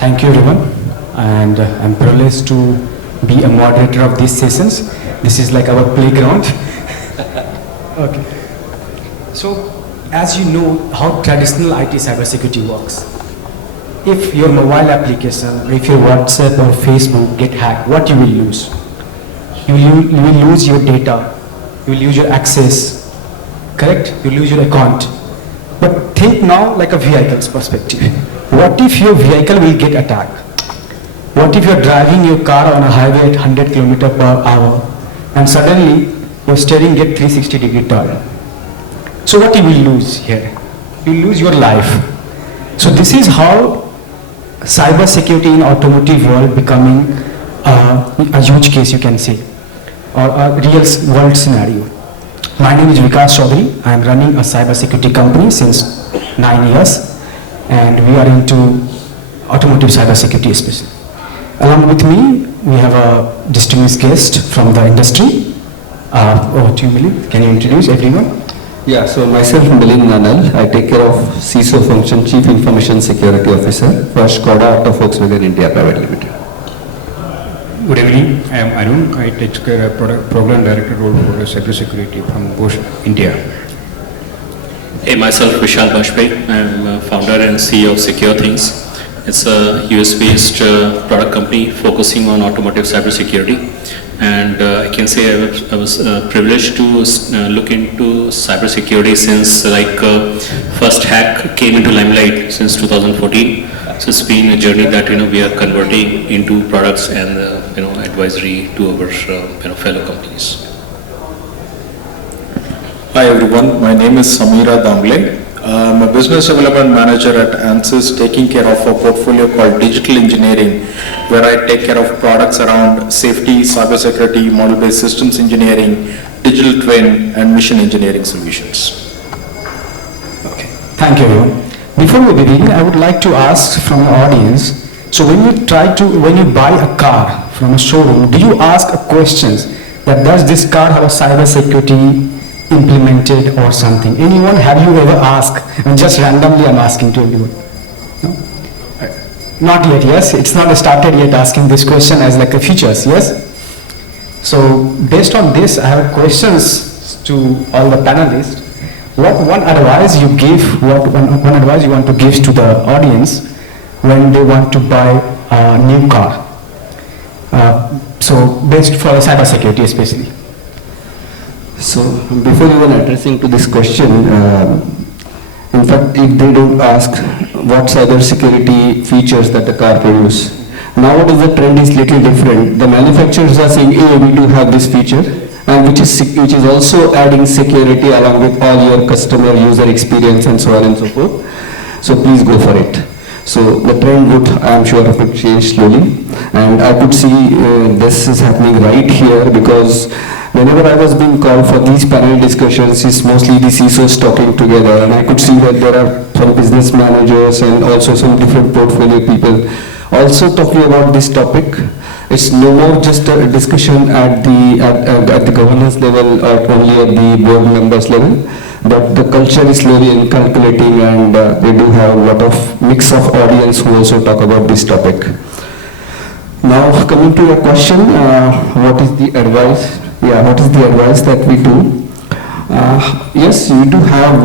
Thank you everyone, and I'm privileged to be a moderator of these sessions. This is like our playground. Okay. So, as you know how traditional IT cybersecurity works. If your mobile application, or if your WhatsApp or Facebook get hacked, what you will lose? You will lose your data, you will lose your access, correct? You will lose your account. But think now like a vehicle's perspective. What if your vehicle will get attacked? What if you're driving your car on a highway at 100 km/h and suddenly your steering get 360-degree turn? So what you will lose here? You will lose your life. So this is how cybersecurity in automotive world becoming a huge case, you can say, or a real world scenario. My name is Vikas Chaudhary. I am running a cybersecurity company since 9 years, and we are into automotive cybersecurity especially. Along with me, we have a distinguished guest from the industry. Over to you, Milind. Can you introduce everyone? Yeah, so myself, Milind Nanal. I take care of CISO function, Chief Information Security Officer for Skoda Auto Volkswagen India Private Limited. Good evening, I am Arun. I take care of Program Director role for Cybersecurity from Bosch, India. Hey, myself Vishal Bajpayee. I am founder and CEO of Secure Things. It's a US-based product company focusing on automotive cybersecurity. And I can say I was privileged to look into cybersecurity since first hack came into limelight since 2014. So it's been a journey that we are converting into products and advisory to our fellow companies. Hi everyone, my name is Samira Damble. I'm a business development manager at ANSYS, taking care of a portfolio called Digital Engineering, where I take care of products around safety, cybersecurity, model-based systems engineering, digital twin, and mission engineering solutions. Okay. Thank you everyone. Before we begin, I would like to ask from the audience, so when you buy a car from a showroom, do you ask questions that does this car have a cybersecurity implemented or something? Anyone, have you ever asked? And just randomly I'm asking to everyone. No? Not yet, yes? It's not started yet asking this question as like a features, yes? So based on this, I have questions to all the panelists. What one advice you give, one advice you want to give to the audience when they want to buy a new car? So based for cybersecurity especially. So before even addressing to this question, in fact, if they don't ask what cybersecurity features that the car produce, nowadays the trend is little different. The manufacturers are saying, hey, we do have this feature, and which is also adding security along with all your customer user experience and so on and so forth. So please go for it. So the trend would, I am sure, would change slowly, and I could see this is happening right here, because whenever I was being called for these panel discussions, it's mostly the CISOs talking together, and I could see that there are some business managers and also some different portfolio people also talking about this topic. It's no more just a discussion at the governance level or only at the board members level, but the culture is slowly inculcating, and they do have a lot of mix of audience who also talk about this topic. Now coming to your question, what is the advice? Yeah, what is the advice that we do? Yes, you do have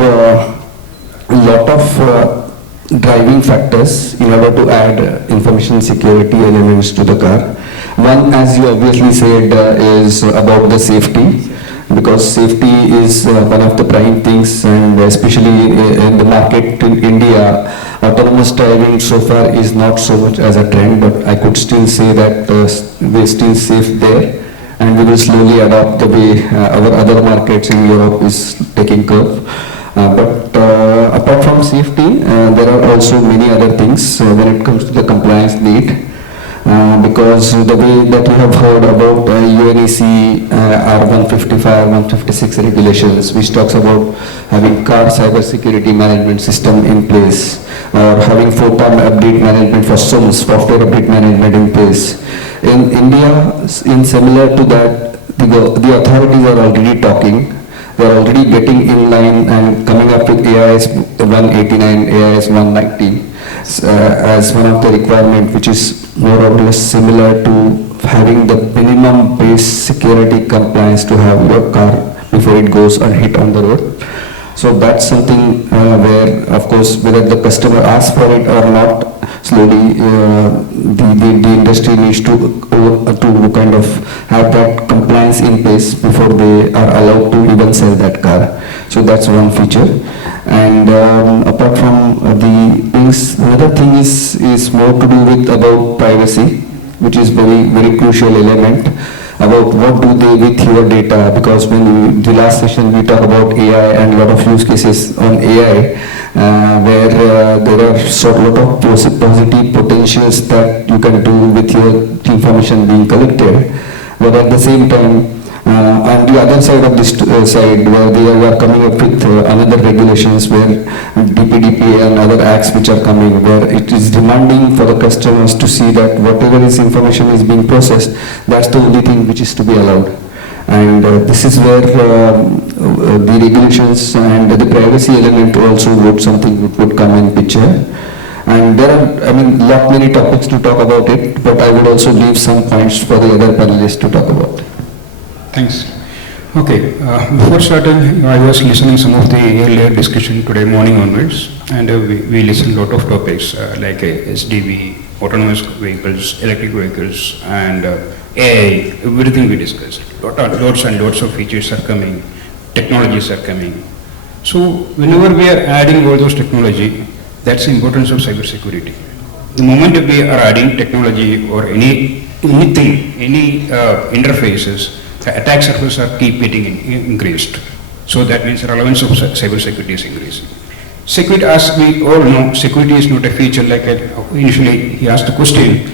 a lot of driving factors in order to add information security elements to the car. One, as you obviously said, is about the safety, because safety is one of the prime things, and especially in the market in India, autonomous driving so far is not so much as a trend, but I could still say that we're still safe there, and we will slowly adopt the way our other markets in Europe is taking curve. But apart from safety, there are also many other things when it comes to the compliance need. Because the way that you have heard about UNEC R155, 156 regulations, which talks about having car cybersecurity management system in place, or having 4-time update management for SUMS, software update management in place. In India, in similar to that, the authorities are already talking. They are already getting in line and coming up with AIS 189, AIS 190. as one of the requirement, which is more or less similar to having the minimum base security compliance to have your car before it goes unhit on the road. So that's something where, of course, whether the customer asks for it or not, slowly the industry needs to kind of have that compliance in place before they are allowed to even sell that car. So that's one feature. And apart from the things, another thing is more to do with about privacy, which is very crucial element about what do they with your data, because when the last session we talked about AI and a lot of use cases on AI, where there are sort of lot of positive potentials that you can do with your information being collected, but at the same time, on the other side of this side, where they are coming up with another regulations where DPDP and other acts which are coming, where it is demanding for the customers to see that whatever is information is being processed, that's the only thing which is to be allowed. And this is where the regulations and the privacy element also would come in picture. And there are, many topics to talk about it, but I would also leave some points for the other panelists to talk about. Thanks. Okay, before starting, I was listening some of the earlier discussion today morning onwards, and we listened a lot of topics like SDV, autonomous vehicles, electric vehicles, and AI, everything we discussed. Lots and lots of features are coming, technologies are coming. So whenever we are adding all those technology, that's the importance of cybersecurity. The moment we are adding technology or anything, any interfaces, the attack surfaces are keep getting increased. So that means the relevance of cybersecurity is increasing. Security, as we all know, security is not a feature like initially he asked the question,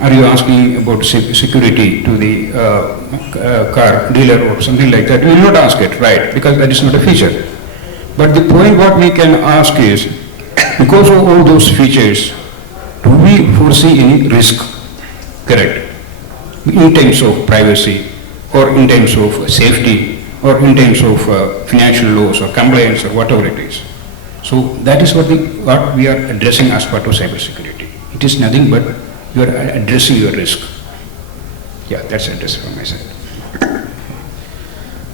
are you asking about security to the car dealer or something like that? We will not ask it, right, because that is not a feature. But the point what we can ask is, because of all those features, do we foresee any risk, correct, in terms of privacy, or in terms of safety, or in terms of financial laws or compliance or whatever it is. So that is what we are addressing as part of cybersecurity. It is nothing but you are addressing your risk. Yeah, that's addressed from my side.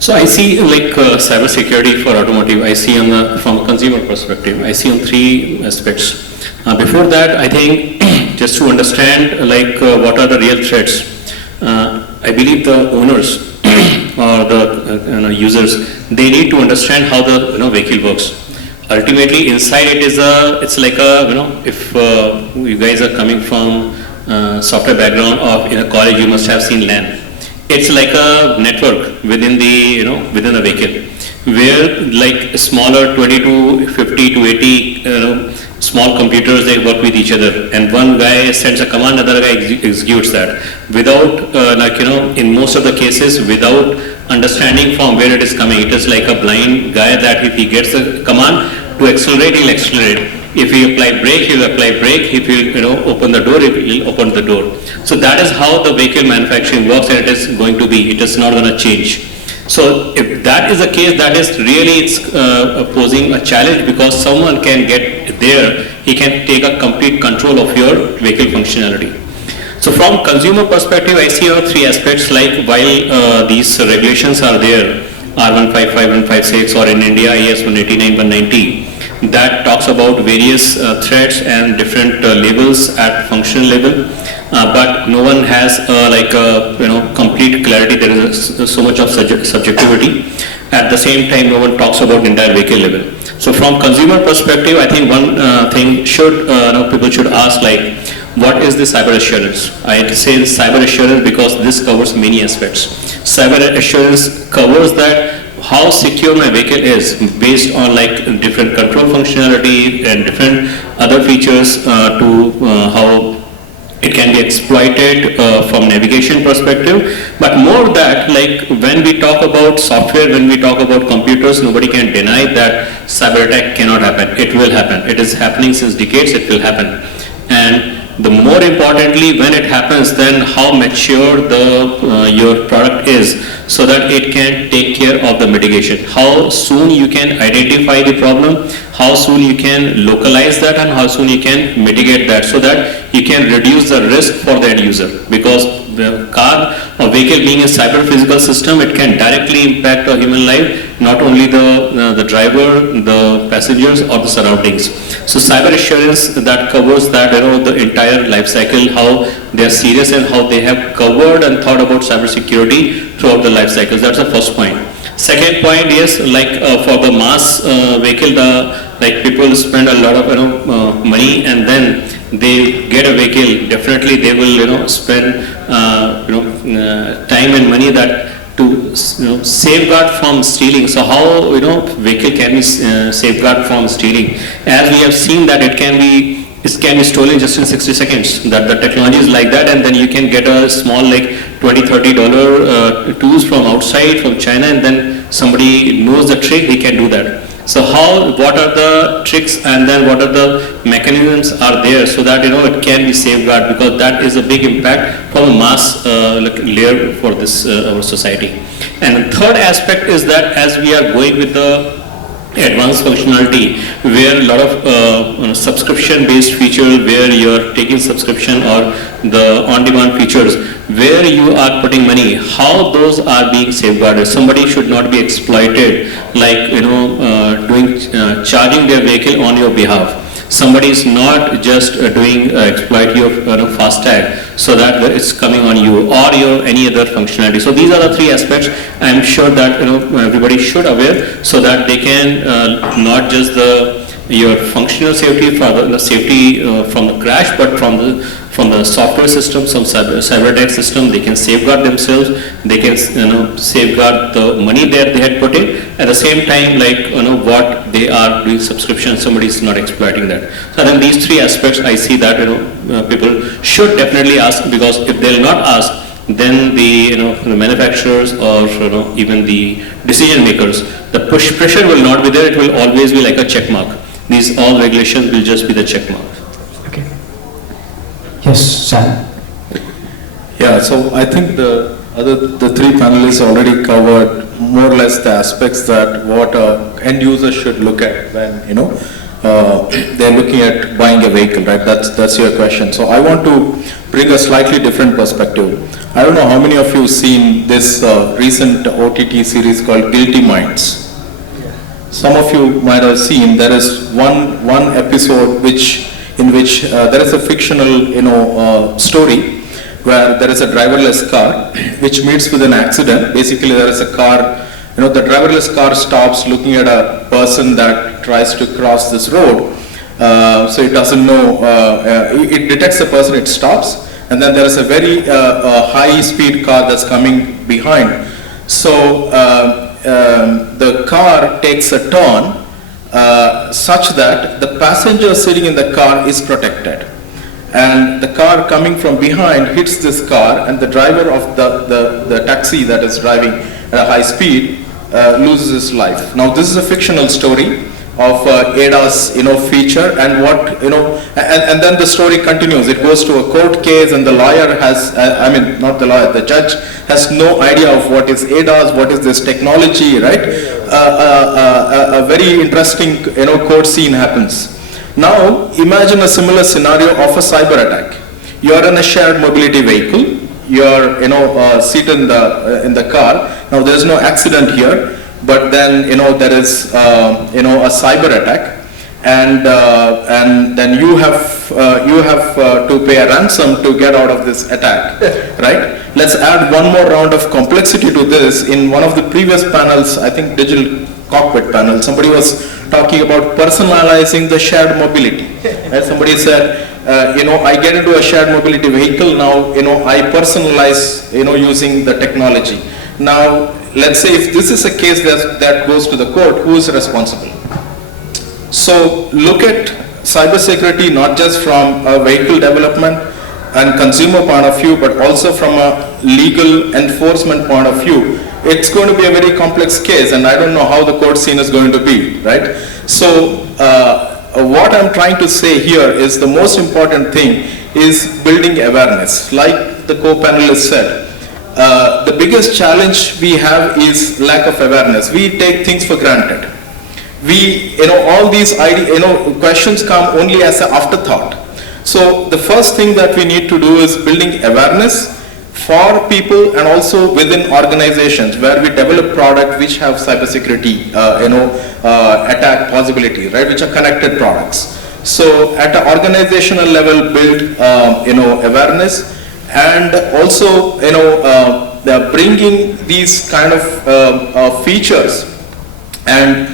So I see like cybersecurity for automotive, I see from a consumer perspective, I see on three aspects. Before that, I think just to understand like what are the real threats, I believe the owners or the users, they need to understand how the vehicle works. Ultimately, inside it is it's like a if you guys are coming from software background or in a college, you must have seen LAN. It's like a network within the within a vehicle, where like smaller 20 to 50 to 80 small computers, they work with each other, and one guy sends a command, another guy executes that without in most of the cases without understanding from where it is coming. It is like a blind guy that if he gets a command to accelerate, he'll accelerate. If he apply brake, he will apply brake. If you open the door, he will open the door. So that is how the vehicle manufacturing works, and it is going to be. It is not going to change. So if that is the case, that is really posing a challenge, because someone can get there, he can take a complete control of your vehicle functionality. So from consumer perspective, I see three aspects, like while these regulations are there, R155, 156, or in India, AS 189, 190, that talks about various threats and different levels at functional level. But no one has complete clarity. There is so much of subjectivity. At the same time, no one talks about entire vehicle level. So from consumer perspective, I think one thing people should ask, like, what is the cyber assurance? I say cyber assurance because this covers many aspects. Cyber assurance covers that how secure my vehicle is based on like different control functionality and different other features to how it can be exploited from navigation perspective. But more that, like when we talk about software, when we talk about computers, nobody can deny that cyber attack cannot happen. It will happen. It is happening since decades. It will happen. And the more importantly, when it happens, then how mature the your product is, so that it can take care of the mitigation. How soon you can identify the problem, how soon you can localize that, and how soon you can mitigate that, so that you can reduce the risk for the end user. Because the car or vehicle being a cyber physical system, it can directly impact a human life, not only the driver, the passengers, or the surroundings. So cyber assurance that covers that, the entire life cycle, how they are serious and how they have covered and thought about cyber security throughout the life cycles. That's the first point. Second point is for the mass vehicle, like people spend a lot of money, and then they get a vehicle. Definitely they will spend time and money that to safeguard from stealing. So how vehicle can be safeguard from stealing? As we have seen that it can be stolen just in 60 seconds. That the technology is like that, and then you can get a small like $20-30 tools from outside, from China, and then somebody knows the trick, he can do that. So what are the tricks, and then what are the mechanisms are there, so that it can be safeguarded, because that is a big impact from a mass layer for this our society. And the third aspect is that as we are going with the advanced functionality, where a lot of subscription based features, where you are taking subscription or the on-demand features, where you are putting money, how those are being safeguarded. Somebody should not be exploited, like charging their vehicle on your behalf. Somebody is not just doing exploit your FASTag, so that it's coming on you or your any other functionality. So these are the three aspects I'm sure that everybody should aware, so that they can not just your functional safety for the safety from the crash, but from the software system, some cyber attack system, they can safeguard themselves. They can safeguard the money that they had put in. At the same time, what they are doing subscription, somebody is not exploiting that. So then these three aspects, I see that people should definitely ask, because if they will not ask, then the the manufacturers or even the decision makers, the pressure will not be there. It will always be like a check mark. These all regulations will just be the check mark. Okay. Yes, Sam. Yeah, so I think the three panelists already covered more or less the aspects that what end users should look at when they're looking at buying a vehicle, right? That's your question. So I want to bring a slightly different perspective. I don't know how many of you have seen this recent OTT series called Guilty Minds. Some of you might have seen there is one episode in which there is a fictional story where there is a driverless car which meets with an accident. Basically, there is a car, the driverless car stops looking at a person that tries to cross this road. So it doesn't know, it detects the person, it stops, and then there is a very high speed car that's coming behind. So the car takes a turn such that the passenger sitting in the car is protected, and the car coming from behind hits this car, and the driver of the taxi that is driving at a high speed loses his life. Now this is a fictional story of ADAS feature, and what and then the story continues. It goes to a court case, and the lawyer has not the lawyer, the judge has no idea of what is ADAS, what is this technology, right? A very interesting court scene happens. Now imagine a similar scenario of a cyber attack. You are in a shared mobility vehicle. You are seated in the car. Now there is no accident here, but then there is a cyber attack, and then you have to pay a ransom to get out of this attack, right? Let's add one more round of complexity to this. In one of the previous panels, I think digital cockpit panel, somebody was talking about personalizing the shared mobility. Right? Somebody said, I get into a shared mobility vehicle now, I personalize, using the technology. Now, let's say if this is a case that goes to the court, who is responsible? So look at cybersecurity not just from a vehicle development and consumer point of view, but also from a legal enforcement point of view. It's going to be a very complex case, and I don't know how the court scene is going to be, right? So what I'm trying to say here is the most important thing is building awareness. Like the co-panelist said, the biggest challenge we have is lack of awareness. We take things for granted. All these questions come only as an afterthought. So the first thing that we need to do is building awareness for people and also within organizations where we develop products which have cybersecurity, attack possibility, right, which are connected products. So at an organizational level, build, awareness, and also, bringing these kind of features and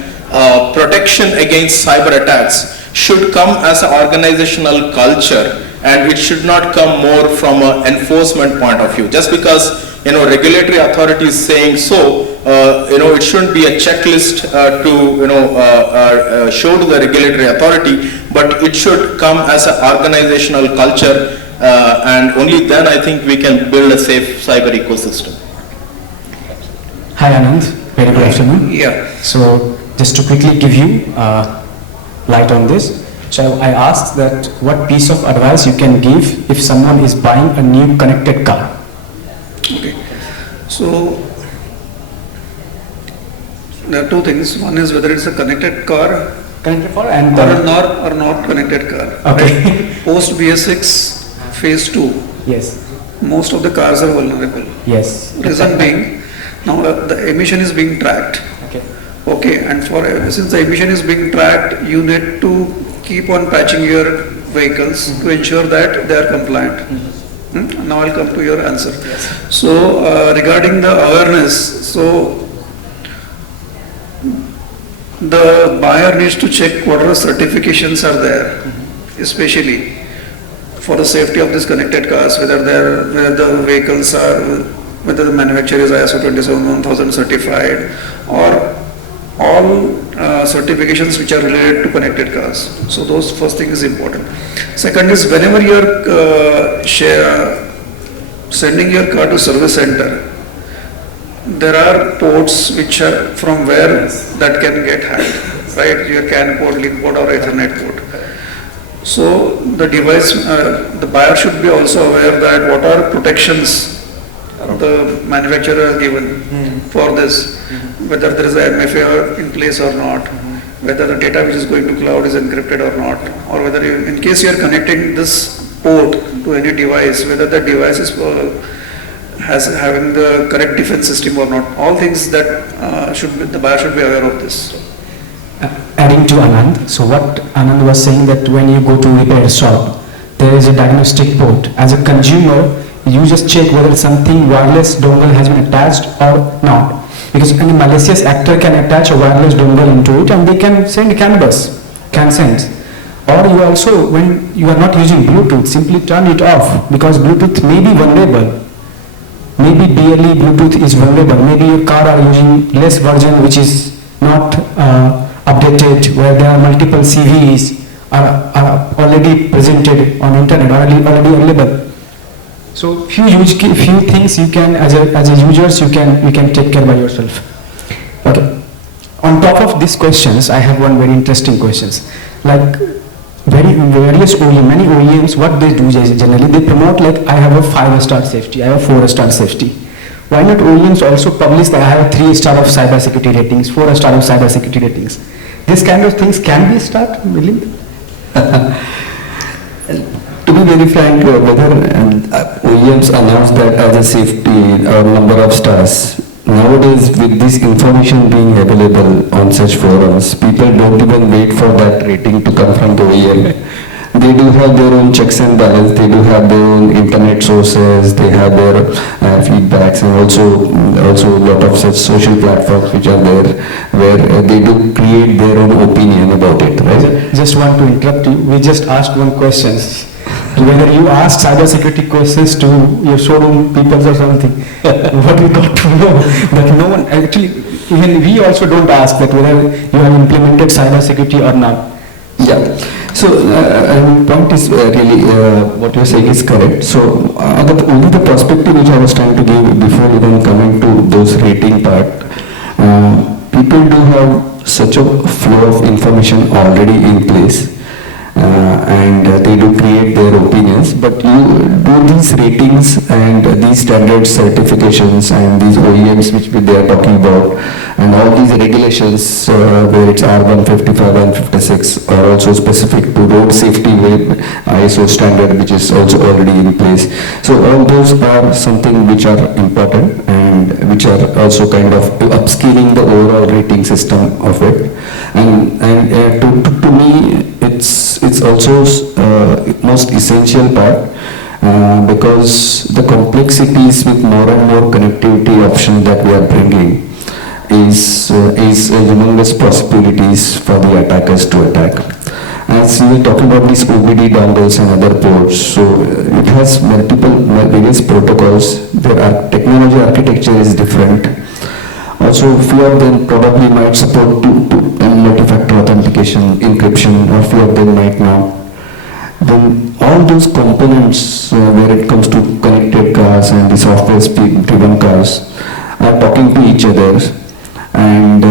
protection against cyber attacks should come as an organizational culture, and it should not come more from an enforcement point of view. Just because regulatory authority is saying so, it shouldn't be a checklist to show to the regulatory authority, but it should come as an organizational culture, and only then I think we can build a safe cyber ecosystem. Hi Anand, very good afternoon. Yeah. So just to quickly give you light on this, so I asked that what piece of advice you can give if someone is buying a new connected car. Okay. So there are two things. One is whether it's a connected car Connected car and or not connected car. Okay. Right? Post BS6 phase 2, Yes. most of the cars are vulnerable. Yes. Reason being, now the emission is being tracked. Okay. Okay, and since the emission is being tracked, you need to keep on patching your vehicles to ensure that they are compliant. Now I'll come to your answer. Yes. So regarding the awareness, so the buyer needs to check what are the certifications are there, especially for the safety of these connected cars, whether the vehicles are, whether the manufacturer is ISO 27000 certified, or all certifications which are related to connected cars. So those first thing is important. Second is whenever you are sending your car to service center, there are ports which are from where that can get hacked, right? Your CAN port, link port or Ethernet port. So the device, the buyer should be also aware that what are protections the manufacturer has given for this, whether there is a MFA in place or not, whether the data which is going to cloud is encrypted or not, or whether in case you are connecting this port to any device, whether the device is having the correct defense system or not. All things that the buyer should be aware of this. Adding to Anand, so what Anand was saying, that when you go to repair a shop, there is a diagnostic port. As a consumer, you just check whether something wireless dongle has been attached or not. Because any malicious actor can attach a wireless dongle into it and they can send CAN bus, CAN sends. Or you also, when you are not using Bluetooth, simply turn it off, because Bluetooth may be vulnerable. Maybe BLE Bluetooth is vulnerable. Maybe your car are using less version which is not updated, where there are multiple CVEs are already presented on internet, already available. So few things you can, as a users, you can take care by yourself. Okay. On top of these questions, I have one very interesting questions. Like various OEM, many OEMs, what they do generally, they promote like I have a 5-star safety, I have a 4-star safety. Why not OEMs also publish that I have a 3-star of cybersecurity ratings, 4-star of cybersecurity ratings? This kind of things can be start, Milind? To be very frank, whether OEMs announce that as a safety or number of stars, nowadays with this information being available on such forums, people don't even wait for that rating to come from the OEM. They do have their own checks and balance, they do have their own internet sources, they have their feedbacks, and also a lot of such social platforms which are there where they do create their own opinion about it, right? Just want to interrupt you. We just asked one question. Whether you ask cybersecurity questions to your showroom people or something, what we got to know, that no one, actually, even we also don't ask that whether you have implemented cybersecurity or not. Yeah. So, point is really what you're saying is correct. So, only the perspective which I was trying to give before even coming to those rating part, people do have such a flow of information already in place, and they do create their opinions, but you do these ratings and these standard certifications and these OEMs which they are talking about, and all these regulations where it's R155 and 56 are also specific to road safety with ISO standard, which is also already in place. So all those are something which are important and which are also kind of upscaling the overall rating system of it. And to me, it's also most essential part, because the complexities with more and more connectivity options that we are bringing is humongous possibilities for the attackers to attack. As you were talking about these OBD dongles and other ports, so it has various protocols. Their technology architecture is different. Also, few of them probably might support multi-factor authentication, encryption, or few of them might not. Then all those components where it comes to connected cars and the software-driven cars are talking to each other, and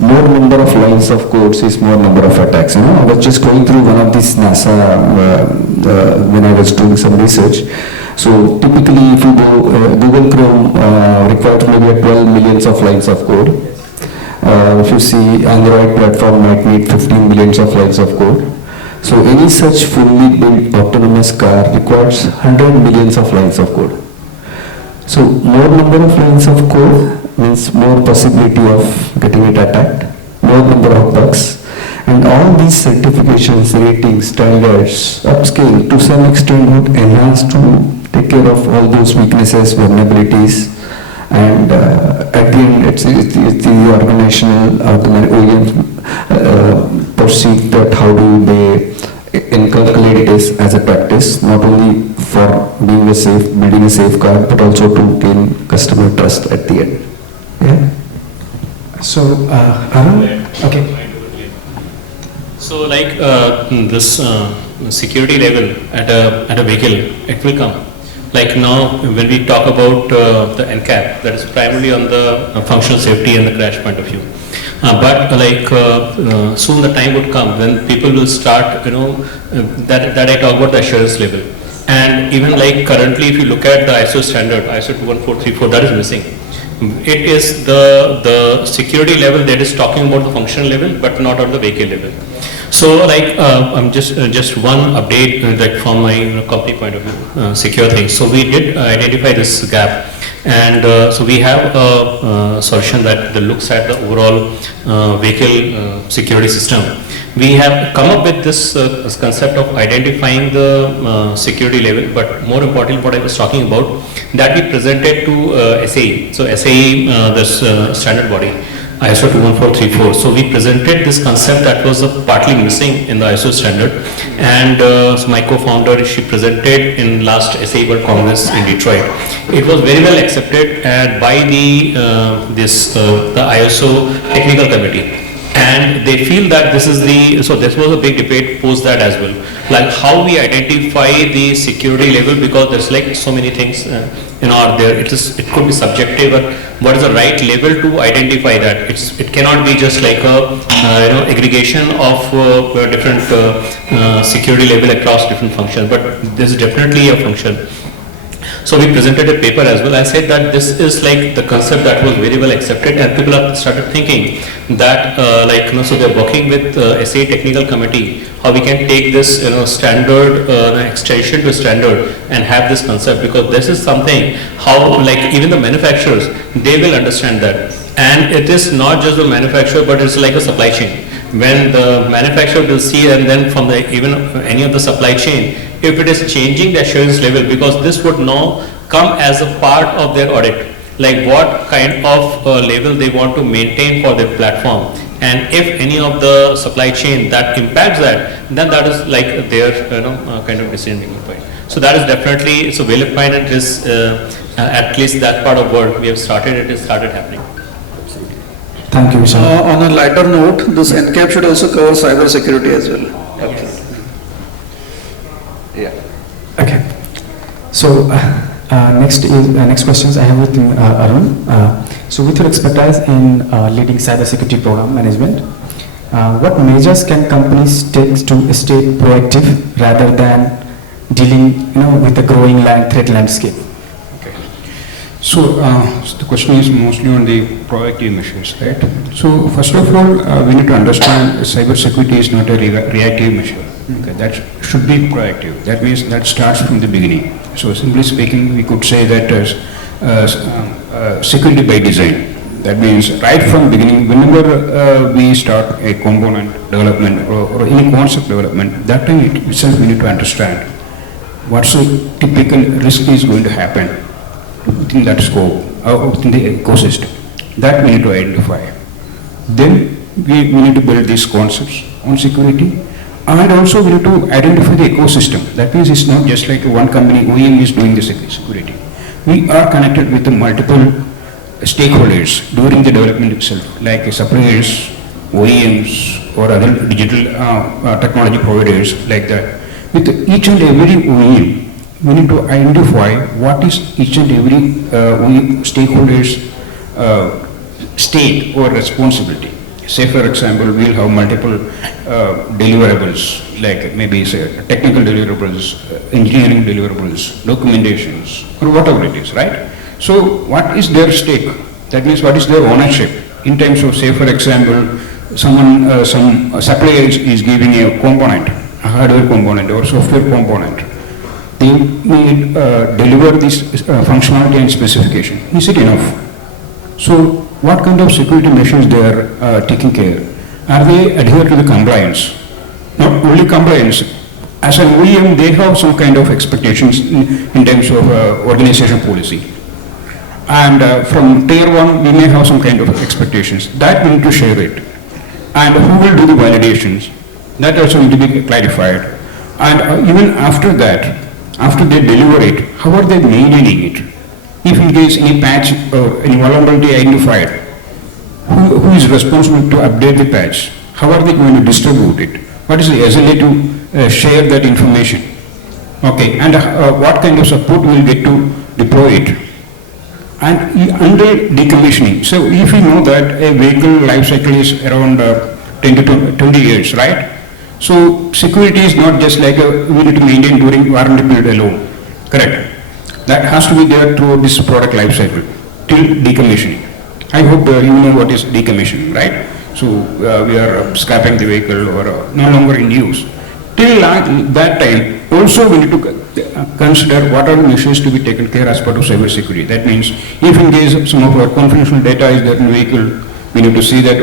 more number of lines of codes is more number of attacks. I was just going through one of these NASA when I was doing some research. So typically, if you go, Google Chrome requires maybe 12 millions of lines of code. If you see Android platform might need 15 millions of lines of code. So any such fully built autonomous car requires 100 millions of lines of code. So more number of lines of code means more possibility of getting it attacked, more number of bugs, and all these certifications, ratings, standards, upscale to some extent would enhance to take care of all those weaknesses, vulnerabilities, and at the end it's the organizational OEM perceive that how do they inculcate this as a practice, not only for building a safe car, but also to gain customer trust at the end. Yeah. So, Arun? Okay. So like this security level at a vehicle, it will come. Like now when we talk about the NCAP, that is primarily on the functional safety and the crash point of view. But soon the time would come when people will start, that I talk about the assurance level. And even like currently if you look at the ISO standard, ISO 21434, that is missing. It is the security level that is talking about the functional level, but not on the vehicle level. So like I'm just one update like from my company point of view, secure things. So we did identify this gap, and so we have a solution that looks at the overall vehicle security system. We have come up with this concept of identifying the security level, but more importantly what I was talking about, that we presented to SAE. So SAE, this standard body, ISO 21434. So we presented this concept that was partly missing in the ISO standard, and so my co-founder, she presented in last SAE World Congress in Detroit. It was very well accepted by the ISO technical committee. And they feel that this is so this was a big debate post that as well. Like how we identify the security level, because there's like so many things are there. It could be subjective, but what is the right level to identify that? It cannot be just like a aggregation of different security level across different functions, but there's definitely a function. So we presented a paper as well. I said that this is like the concept that was very well accepted, and people have started thinking that so they're working with SAE technical committee, how we can take this standard extension to standard and have this concept, because this is something how like even the manufacturers, they will understand that. And it is not just the manufacturer, but it's like a supply chain. When the manufacturer will see, and then from even any of the supply chain, if it is changing the assurance level, because this would now come as a part of their audit, like what kind of level they want to maintain for their platform, and if any of the supply chain that impacts that, then that is like their kind of decision making point. So that is definitely, so well-defined, and it is at least that part of work we have started, it has started happening. Thank you, Vishal. On a lighter note, this NCAP should also cover cyber security as well. Yeah. Okay. So next questions I have with Arun. So with your expertise in leading cybersecurity program management, what measures can companies take to stay proactive rather than dealing with the growing threat landscape? So the question is mostly on the proactive measures, right? So first of all, we need to understand cybersecurity is not a reactive measure. Okay, that should be proactive. That means that starts from the beginning. So simply speaking, we could say that security by design. That means right from beginning, whenever we start a component development or any concept development, that time itself we need to understand what's the typical risk is going to happen within that scope, within the ecosystem. That we need to identify. Then we need to build these concepts on security, and also we need to identify the ecosystem. That means it's not just like one company, OEM is doing the security. We are connected with the multiple stakeholders during the development itself, like suppliers, OEMs, or other digital technology providers like that. With each and every OEM, we need to identify what is each and every stakeholder's state or responsibility. Say for example, we'll have multiple deliverables, like maybe say technical deliverables, engineering deliverables, documentations, or whatever it is, right? So what is their stake? That means what is their ownership in terms of, say for example, someone, some supplier is giving a component, a hardware component or software component. They need deliver this functionality and specification. Is it enough? So what kind of security measures they are taking care? Are they adhere to the compliance? Not only compliance. As an OEM, they have some kind of expectations in terms of organization policy. And from tier 1, we may have some kind of expectations. That we need to share it. And who will do the validations? That also need to be clarified. And even after that, after they deliver it, how are they maintaining it? If in case any patch or any vulnerability identified, who is responsible to update the patch? How are they going to distribute it? What is the SLA to share that information? Okay, and what kind of support will get to deploy it? And under decommissioning, so if you know that a vehicle life cycle is around 10 to 20 years, right? So security is not just like we need to maintain during warranty period alone, correct? That has to be there through this product life cycle till decommissioning. I hope you know what is decommissioning, right? So we are scrapping the vehicle or no longer in use. Till that time, also we need to consider what are the measures to be taken care as part of cybersecurity. That means if in case some of our confidential data is there in the vehicle, we need to see that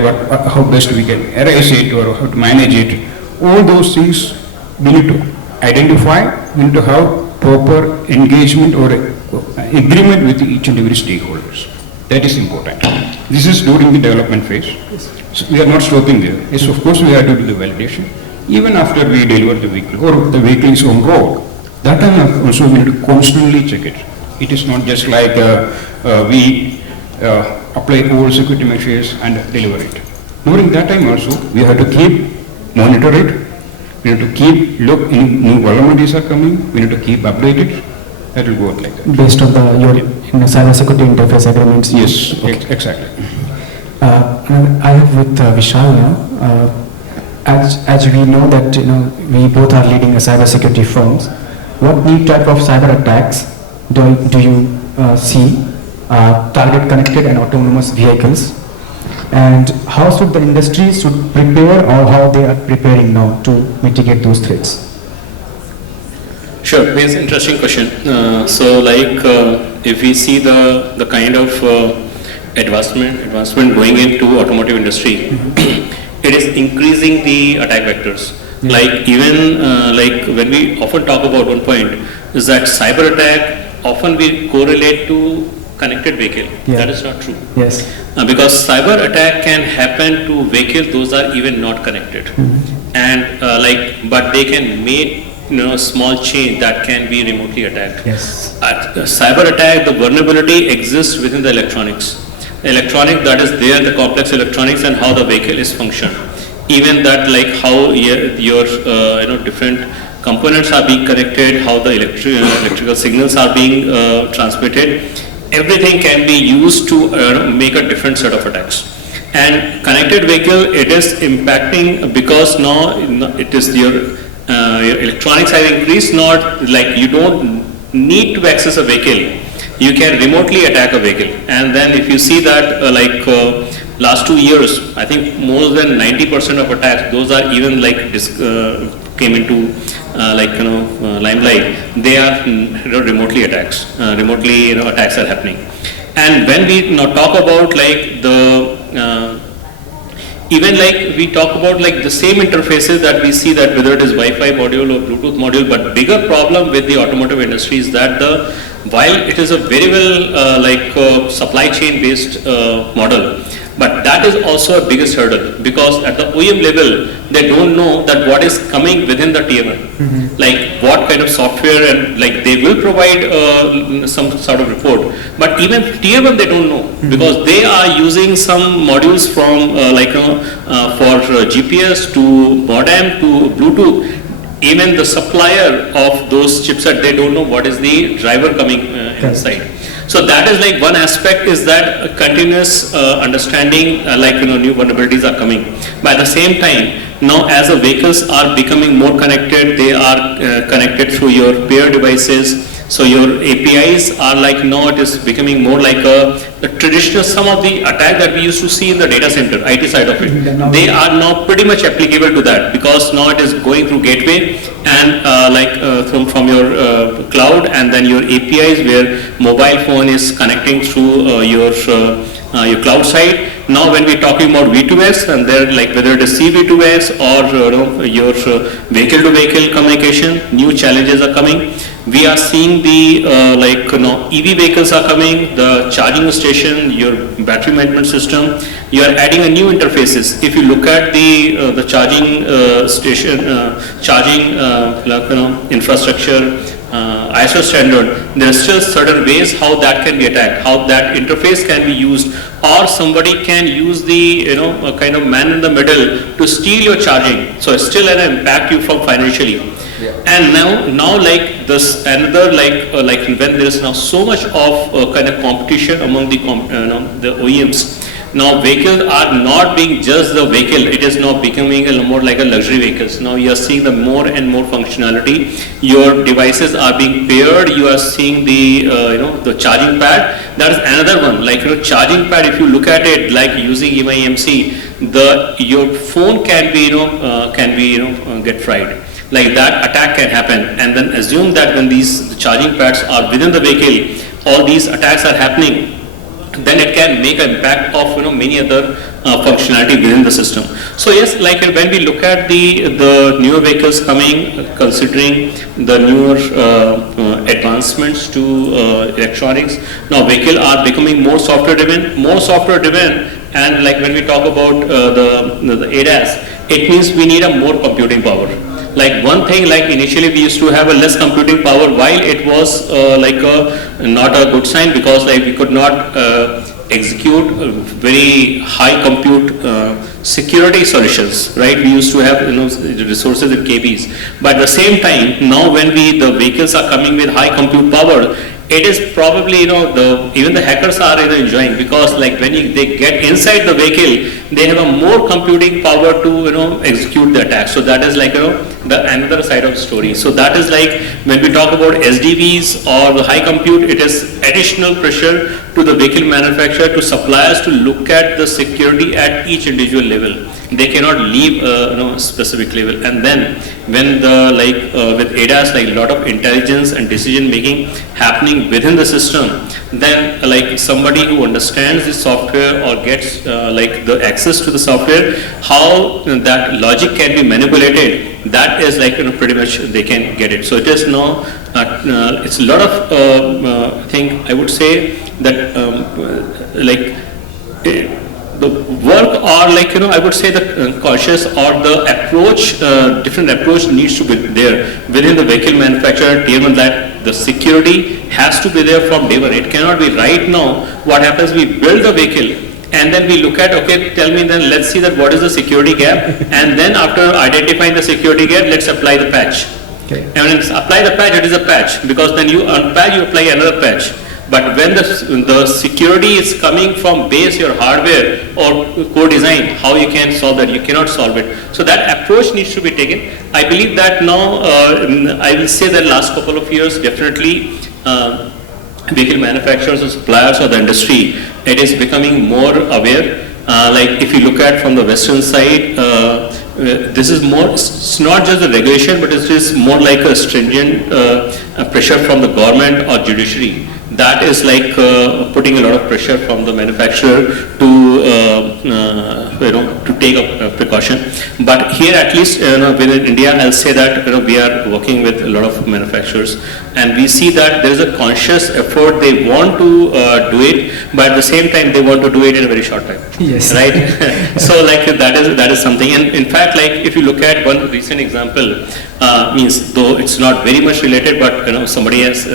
how best we can erase it or how to manage it. All those things we need to identify, we need to have proper engagement or agreement with each and every stakeholders. That is important. This is during the development phase. So we are not stopping there. Yes, of course we have to do the validation. Even after we deliver the vehicle or the vehicle is on road, that time also we need to constantly check it. It is not just like we apply all security measures and deliver it. During that time also, we have to keep monitor it. We need to keep look in new vulnerabilities are coming. We need to keep updated. That will go on like that. Based on your cybersecurity interface agreements. Yes, okay. Exactly. I have with Vishal now. As we know that we both are leading cybersecurity firms. What new type of cyber attacks do you see target connected and autonomous vehicles? And how should the industry prepare, or how they are preparing now to mitigate those threats? Sure, this is an interesting question. If we see the kind of advancement going into automotive industry, it is increasing the attack vectors. Yeah. Like even when we often talk about one point is that cyber attack often we correlate to connected vehicle. Yeah. That is not true. Yes. Because cyber attack can happen to vehicles those are even not connected, and but they can make small change that can be remotely attacked. Yes. Cyber attack, the vulnerability exists within the electronics. Electronic that is there, the complex electronics and how the vehicle is functioned. Even that how your different components are being connected, how the electrical signals are being transmitted. everything can be used to make a different set of attacks. And connected vehicle, it is impacting because now it is your electronics have increased, not like you don't need to access a vehicle. You can remotely attack a vehicle. And then if you see that last 2 years, I think more than 90% of attacks, those are even like came into limelight. They are remotely attacks. Remotely attacks are happening. And when we talk about like the even like we talk about like the same interfaces that we see, that whether it is Wi-Fi module or Bluetooth module, but bigger problem with the automotive industry is that while it is a very well supply chain based model, but that is also a biggest hurdle, because at the OEM level they don't know that what is coming within the tier 1, like what kind of software, and like they will provide some sort of report, but even tier 1 they don't know, because they are using some modules from for GPS to modem to Bluetooth. Even the supplier of those chipset, they don't know what is the driver coming inside. So that is like one aspect, is that continuous understanding, new vulnerabilities are coming. But at the same time, now as the vehicles are becoming more connected, they are connected through your peer devices. So your APIs are like, now it is becoming more like the traditional, some of the attack that we used to see in the data center, IT side of it. They are now pretty much applicable to that, because now it is going through gateway and from your cloud, and then your APIs where mobile phone is connecting through your cloud side. Now when we're talking about V2X, and they're like whether it is CV2X or your vehicle to vehicle communication, new challenges are coming. We are seeing the EV vehicles are coming, the charging station, your battery management system. You are adding a new interfaces. If you look at the charging station, charging infrastructure, ISO standard, there are still certain ways how that can be attacked, how that interface can be used, or somebody can use the kind of man in the middle to steal your charging. So it's still an impact you from financially. Yeah. And now like this another like when there is now so much of kind of competition among the OEMs. Now vehicles are not being just the vehicle, it is now becoming a more like a luxury vehicles. Now you are seeing the more and more functionality. Your devices are being paired, you are seeing the the charging pad. That is another one, like charging pad, if you look at it like using EMIMC, your phone can be get fried. Like that attack can happen, and then assume that when the charging pads are within the vehicle, all these attacks are happening, then it can make an impact of many other functionality within the system. So yes, like when we look at the newer vehicles coming, considering the newer advancements to electronics, now vehicles are becoming more software driven, and like when we talk about the ADAS, it means we need a more computing power. Like one thing, like initially we used to have a less computing power, while it was not a good sign, because like we could not execute very high compute security solutions, right? We used to have resources in KBs, but at the same time, now when the vehicles are coming with high compute power, it is probably even the hackers are enjoying, because like when they get inside the vehicle, they have a more computing power to execute the attack. So that is like the another side of the story. So that is like when we talk about SDVs or the high compute, it is additional pressure to the vehicle manufacturer, to suppliers, to look at the security at each individual level. They cannot leave a specific level. And then when with ADAS, like a lot of intelligence and decision making happening within the system, then like somebody who understands the software or gets the access to the software, how that logic can be manipulated, that is like pretty much they can get it. So it is now it's a lot of thing I would say that the work, or I would say the cautious or the approach, different approach needs to be there within the vehicle manufacturer, tier 1, that the security has to be there from day 1. It cannot be right now. What happens, we build the vehicle and then we look at, okay, tell me then, let's see that what is the security gap, and then after identifying the security gap, let's apply the patch. Okay. And when it's apply the patch, it is a patch, because then you unpatch, you apply another patch. But when the security is coming from base your hardware or core design, how you can solve that? You cannot solve it. So that approach needs to be taken. I believe that now, I will say that last couple of years, definitely, vehicle manufacturers or suppliers or the industry, it is becoming more aware. Like if you look at from the Western side, this is more, it's not just the regulation, but it is more like a stringent pressure from the government or judiciary. That is like putting a lot of pressure from the manufacturer to take a precaution. But here, at least within India, I'll say that we are working with a lot of manufacturers, and we see that there is a conscious effort. They want to do it, but at the same time, they want to do it in a very short time. Yes. Right. So like that is something. And in fact, like if you look at one recent example, means though it's not very much related, but somebody has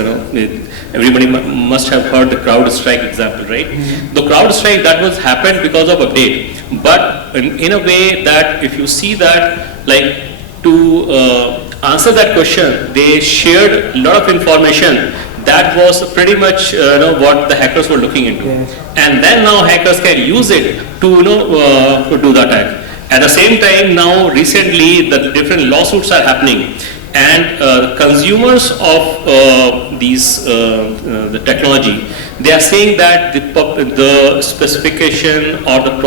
everybody must have heard the CrowdStrike example, right? The CrowdStrike that was happened because of update, but in a way that if you see that, like to answer that question, they shared a lot of information that was pretty much what the hackers were looking into, and then now hackers can use it to to do the attack. At the same time, now recently the different lawsuits are happening, and consumers of the technology, they are saying that the specification or the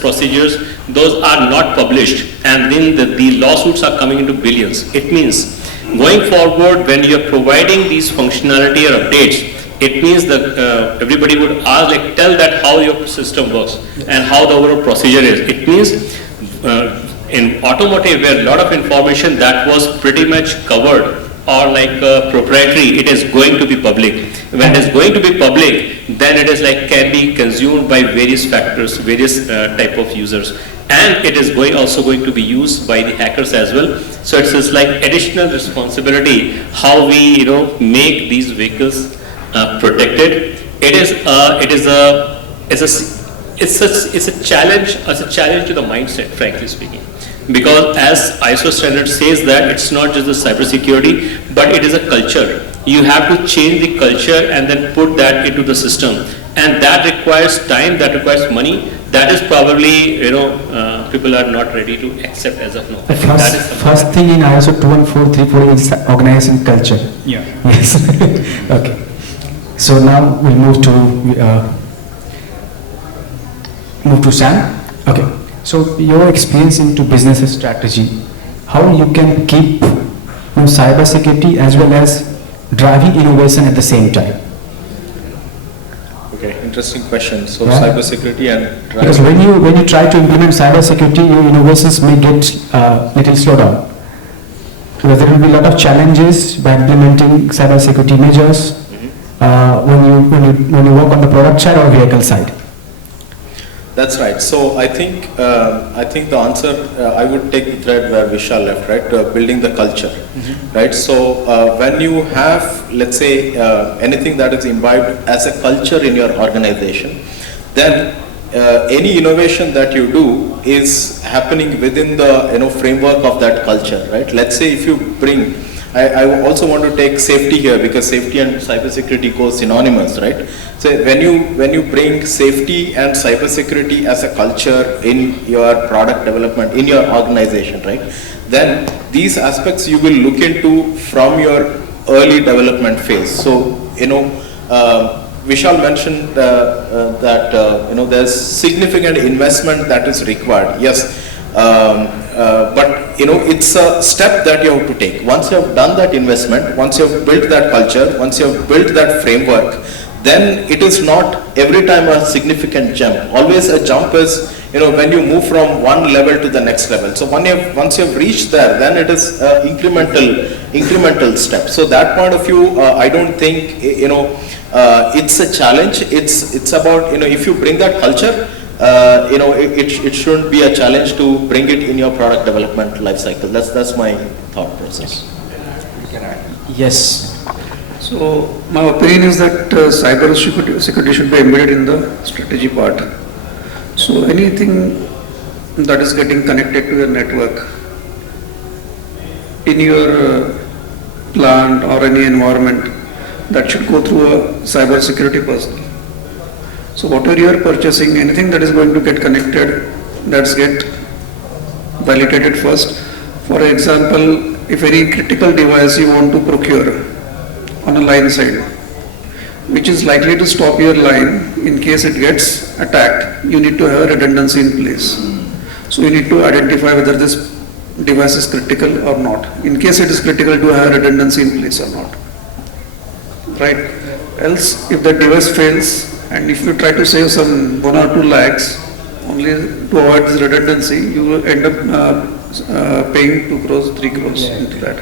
procedures, those are not published, and then the lawsuits are coming into billions. It means going forward, when you are providing these functionality or updates, it means that everybody would ask, like, tell that how your system works and how the overall procedure is. It means in automotive, where a lot of information that was pretty much covered or like proprietary, it is going to be public. When it is going to be public, then it is like can be consumed by various factors, various type of users, and it is also going to be used by the hackers as well. So it's just like additional responsibility how we make these vehicles protected. It's a challenge. It's a challenge to the mindset, frankly speaking, because as ISO standard says that it's not just the cybersecurity, but it is a culture. You have to change the culture and then put that into the system, and that requires time, that requires money. That is probably people are not ready to accept as of now. The first thing in ISO 21434 is organization culture. Yeah. Yes. Okay. So now we'll move to Sam. Okay. So your experience into business strategy, how you can keep cybersecurity as well as driving innovation at the same time. Okay, interesting question. So Yeah. cybersecurity and Because when you try to implement cybersecurity, your innovations may get little slow down. Because there will be a lot of challenges by implementing cybersecurity measures when you work on the product side or vehicle side. That's right. So I think the answer, I would take the thread where Vishal left, right? Building the culture, right? So when you have, let's say, anything that is imbibed as a culture in your organization, then any innovation that you do is happening within the framework of that culture, right? Let's say if you bring, I also want to take safety here because safety and cybersecurity go synonymous, right? So when you bring safety and cybersecurity as a culture in your product development, in your organization, right? Then these aspects you will look into from your early development phase. So Vishal mentioned that there's significant investment that is required. Yes. But it's a step that you have to take. Once you have done that investment, once you have built that culture, once you have built that framework, then it is not every time a significant jump. Always a jump is when you move from one level to the next level. So once you have reached there, then it is incremental step. So that point of view, I don't think it's a challenge. It's about if you bring that culture. It shouldn't be a challenge to bring it in your product development life cycle. That's my thought process. Yes. So my opinion is that cyber security should be embedded in the strategy part. So anything that is getting connected to your network in your plant or any environment, that should go through a cybersecurity person. So whatever you are purchasing, anything that is going to get connected, that's get validated first. For example, if any critical device you want to procure on a line side, which is likely to stop your line in case it gets attacked, you need to have a redundancy in place. So you need to identify whether this device is critical or not. In case it is critical, to have redundancy in place or not. Right? Else, if the device fails, and if you try to save some 1 or 2 lakhs, only to avoid this redundancy, you will end up paying 2 crores, 3 crores into that.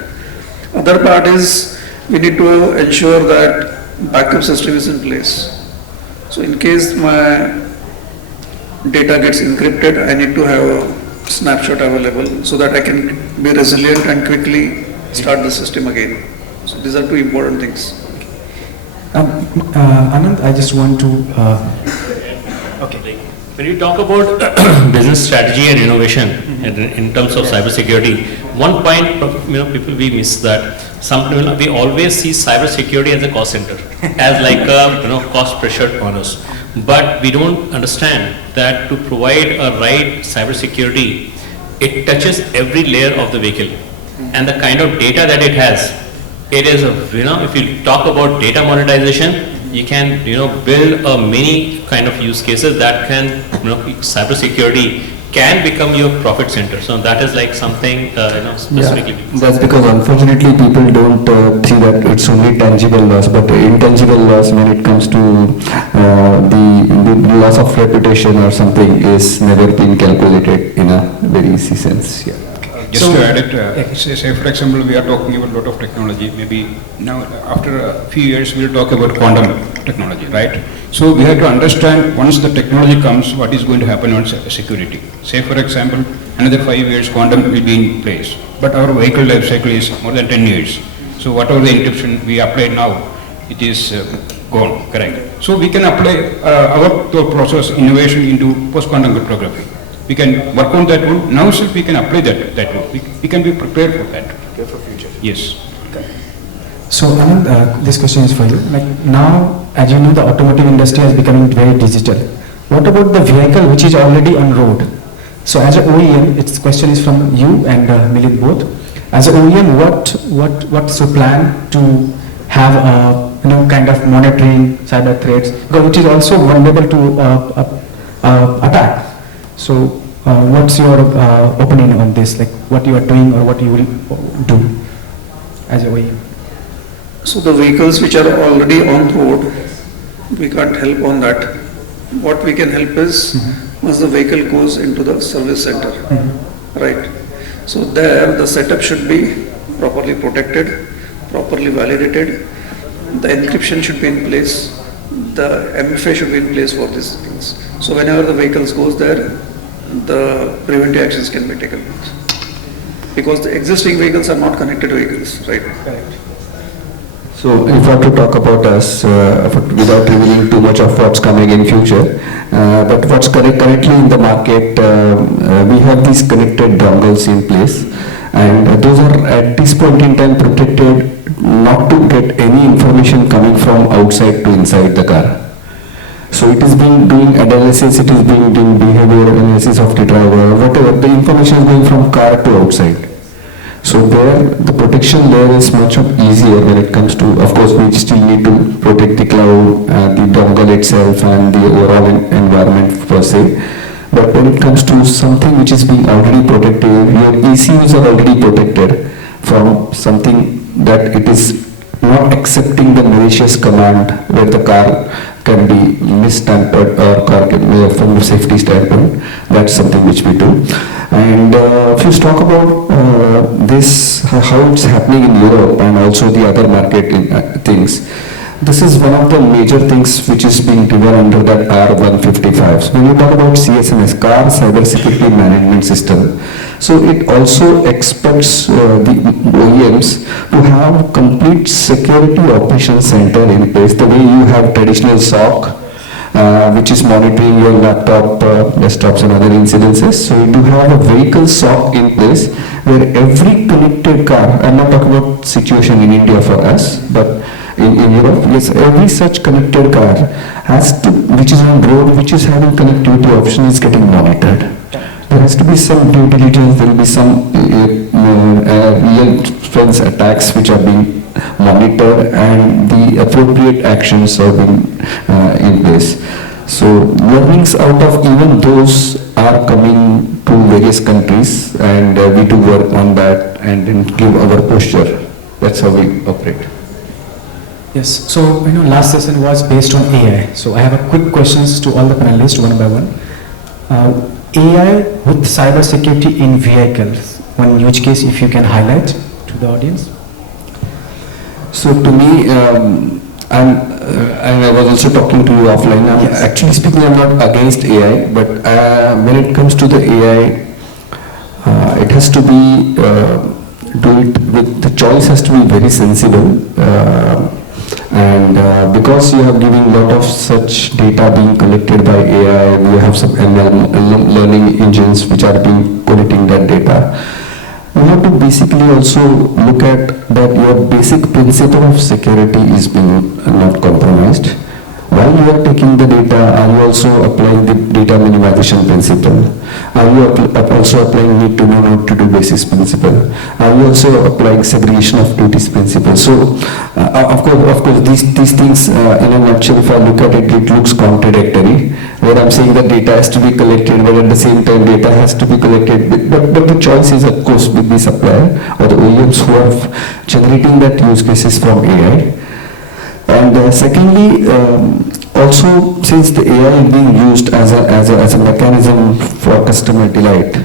Other part is, we need to ensure that backup system is in place. So in case my data gets encrypted, I need to have a snapshot available so that I can be resilient and quickly start the system again. So these are 2 important things. Anand, I just want to. Okay. When you talk about business strategy and innovation in terms of cybersecurity, one point people we miss that we always see cybersecurity as a cost center, as like a cost pressure on us. But we don't understand that to provide a right cybersecurity, it touches every layer of the vehicle, and the kind of data that it has. It is if you talk about data monetization, you can build a many kind of use cases that can cybersecurity can become your profit center. So that is like something specifically. Yeah, that's because unfortunately people don't see that it's only tangible loss, but intangible loss when it comes to the loss of reputation or something is never been calculated in a very easy sense. Yeah. Just to add it, say for example, we are talking about a lot of technology. Maybe now after a few years we'll talk about quantum technology, right? So we have to understand once the technology comes, what is going to happen on security. Say for example, another 5 years quantum will be in place, but our vehicle life cycle is more than 10 years. So whatever the encryption we apply now, it is gone, correct? So we can apply our thought process innovation into post-quantum cryptography. We can work on that one. Now itself we can apply that one. We can be prepared for that. Prepare for future. Yes. Okay. So Anand, this question is for you. Like now, as you know, the automotive industry is becoming very digital. What about the vehicle which is already on road? So as an OEM, its question is from you and Milind both. As an OEM, what's your plan to have a kind of monitoring cyber threats, because which is also vulnerable to attack. So, what's your opinion on this? Like, what you are doing or what you will do as a OEM? So, the vehicles which are already on road, we can't help on that. What we can help is once the vehicle goes into the service center, right? So, there the setup should be properly protected, properly validated. The encryption should be in place. The MFA should be in place for these things. So whenever the vehicles goes there, the preventive actions can be taken. Because the existing vehicles are not connected vehicles, right? Correct. So if I have to talk about us, without revealing too much of what's coming in future, but what's currently in the market, we have these connected dongles in place, and those are at this point in time protected not to get any information coming from outside to inside the car. So it is being doing analysis, it is being doing behavior analysis of the driver, whatever, the information is going from car to outside. So there, the protection layer is much easier when it comes to, of course, we still need to protect the cloud, the dongle itself and the overall environment per se. But when it comes to something which is being already protected, your ECUs are already protected from something that it is not accepting the malicious command where the car can be mistampered or car can be from a safety standpoint. That's something which we do. And if you talk about this, how it's happening in Europe and also the other market things, this is one of the major things which is being driven under that R155. So when you talk about CSMS, Car Cybersecurity Management System, so it also expects the OEMs to have complete security operations center in place, the way you have traditional SOC, which is monitoring your laptop, desktops and other incidences. So you do have a vehicle SOC in place where every connected car, I'm not talking about situation in India for us, but in Europe, yes, every such connected car has to, which is on road, which is having connectivity option, is getting monitored. There has to be some due diligence, there will be some real defense attacks which are being monitored, and the appropriate actions are being in place. So learnings out of even those are coming to various countries, and we do work on that and then give our posture. That's how we operate. Yes, so last session was based on AI. So I have a quick questions to all the panelists one by one. AI with cybersecurity in vehicles. One use case if you can highlight to the audience. So to me, and I was also talking to you offline, Yes. Actually speaking, I'm not against AI, but when it comes to the AI, it has to be, do it with, the choice has to be very sensible, and because you have given a lot of such data being collected by AI, we have some ML learning engines which are being collecting that data. You have to basically also look at that your basic principle of security is being not compromised. While you are taking the data, are you also applying the data minimization principle? Are you also applying need to know, not to do basis principle? Are you also applying segregation of duties principle? So, of course, these things in a nutshell, if I look at it, it looks contradictory. Where I'm saying that data has to be collected, but at the same time data has to be collected. But the choice is, of course, with the supplier or the OEMs who are generating that use cases from AI. And secondly, also since the AI is being used as a mechanism for customer delight,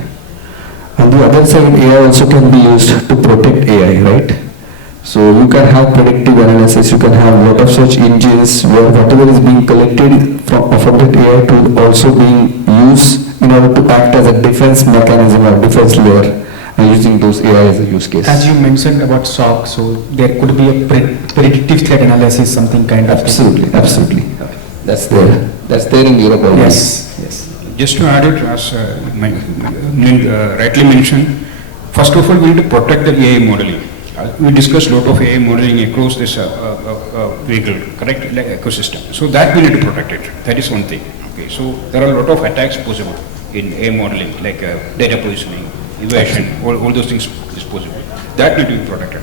on the other side, AI also can be used to protect AI, right? So you can have predictive analysis, you can have a lot of such engines where whatever is being collected from that AI to also being used in order to act as a defense mechanism or defense layer, using those AI as a use case. As you mentioned about SOC, so there could be a predictive threat analysis, something kind of. Absolutely, absolutely. That's there in Europe already. Yes, yes. Just to add it, as rightly mentioned, first of all, we need to protect the AI modeling. We discussed a lot of AI modeling across this vehicle, correct, like ecosystem. So that we need to protect it. That is one thing. Okay, so there are a lot of attacks possible in AI modeling, like data poisoning, evasion, all those things is possible. That need to be protected.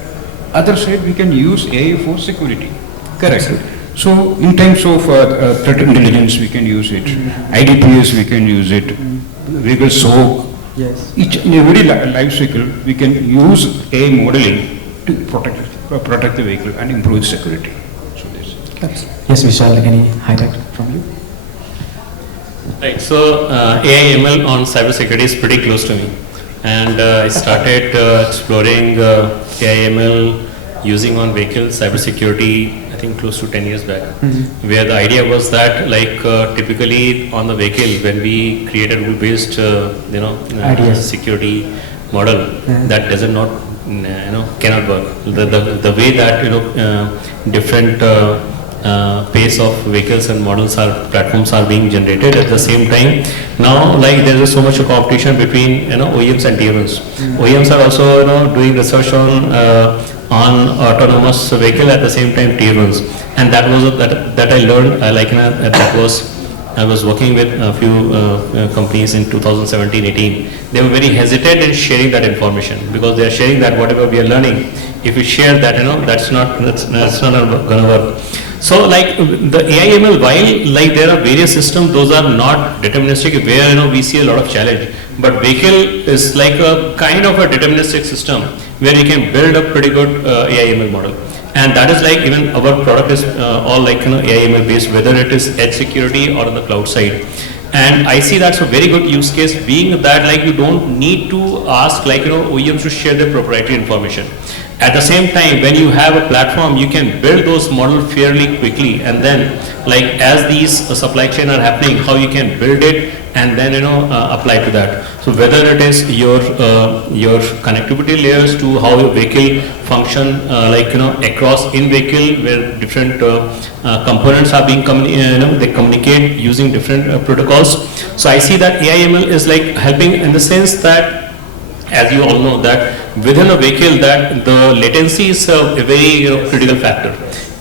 Other side, we can use AI for security. Correct. So in terms of threat intelligence, we can use it. IDPS, we can use it. Vehicle SOC. Yes. In every life cycle, we can use AI modeling to protect the vehicle and improve security. So this. Yes, Vishal, any highlight from you? Right, so AI ML on cybersecurity is pretty close to me. And I started exploring AI ML using on vehicles, cybersecurity, I think close to 10 years back, where the idea was that like typically on the vehicle, when we create a rule-based security model, that does not, cannot work. The way that, different pace of vehicles and platforms are being generated at the same time. Now, like there is so much of competition between OEMs and tier ones. OEMs are also doing research on autonomous vehicle at the same time tier ones, and that was that I learned I was working with a few companies in 2017-18. They were very hesitant in sharing that information because they are sharing that whatever we are learning, if we share that, that's not going to work. So like the AI ML, while like there are various systems, those are not deterministic where we see a lot of challenge. But vehicle is like a kind of a deterministic system where you can build a pretty good AI ML model. And that is like even our product is all like AI ML based, whether it is edge security or on the cloud side. And I see that's a very good use case, being that like you don't need to ask like OEMs to share their proprietary information. At the same time, when you have a platform, you can build those models fairly quickly, and then like as these supply chain are happening, how you can build it and then apply to that. So whether it is your connectivity layers to how your vehicle function across in vehicle where different components are being they communicate using different protocols. So I see that AI ML is like helping in the sense that, as you all know, that within a vehicle that the latency is a very critical factor.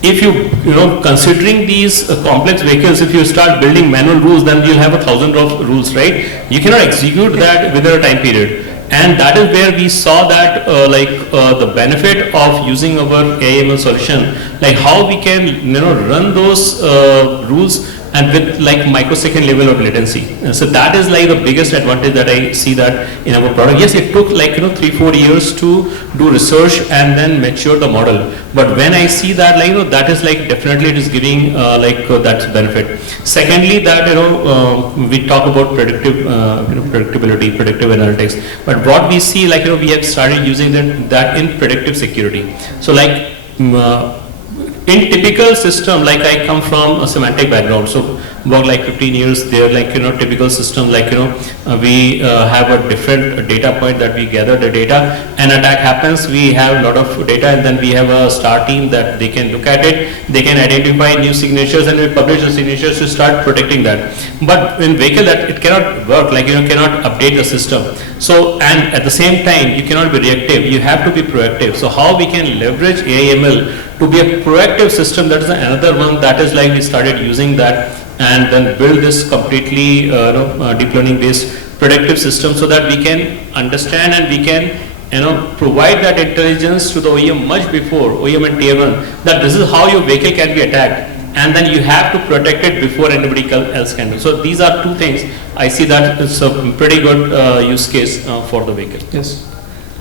if you know, considering these complex vehicles, if you start building manual rules, then you'll have 1,000 of rules, right? You cannot execute that within a time period. And that is where we saw that the benefit of using our AIML solution, like how we can, you know, run those rules and with like microsecond level of latency. And so that is like the biggest advantage that I see that in our product. Yes, it took like, you know, 3-4 years to do research and then mature the model. But when I see that, like, you know, that is like definitely it is giving that benefit. Secondly, that, you know, we talk about predictive, predictability, predictive analytics. But what we see, like, you know, we have started using that in predictive security. So like, in typical system, like I come from a semantic background, so about like 15 years there, like, you know, typical system, like, you know, we have a different data point that we gather the data, an attack happens, we have a lot of data, and then we have a star team that they can look at it, they can identify new signatures, and we publish the signatures to start protecting that. But in vehicle, that it cannot work, like, you know, cannot update the system. So, and at the same time, you cannot be reactive, you have to be proactive. So how we can leverage AIML to be a proactive system, that is another one that is like we started using that and then build this completely deep learning based predictive system, so that we can understand and we can, you know, provide that intelligence to the OEM much before OEM and Tier 1, that this is how your vehicle can be attacked, and then you have to protect it before anybody else can do. So these are two things I see that it's a pretty good use case for the vehicle. Yes.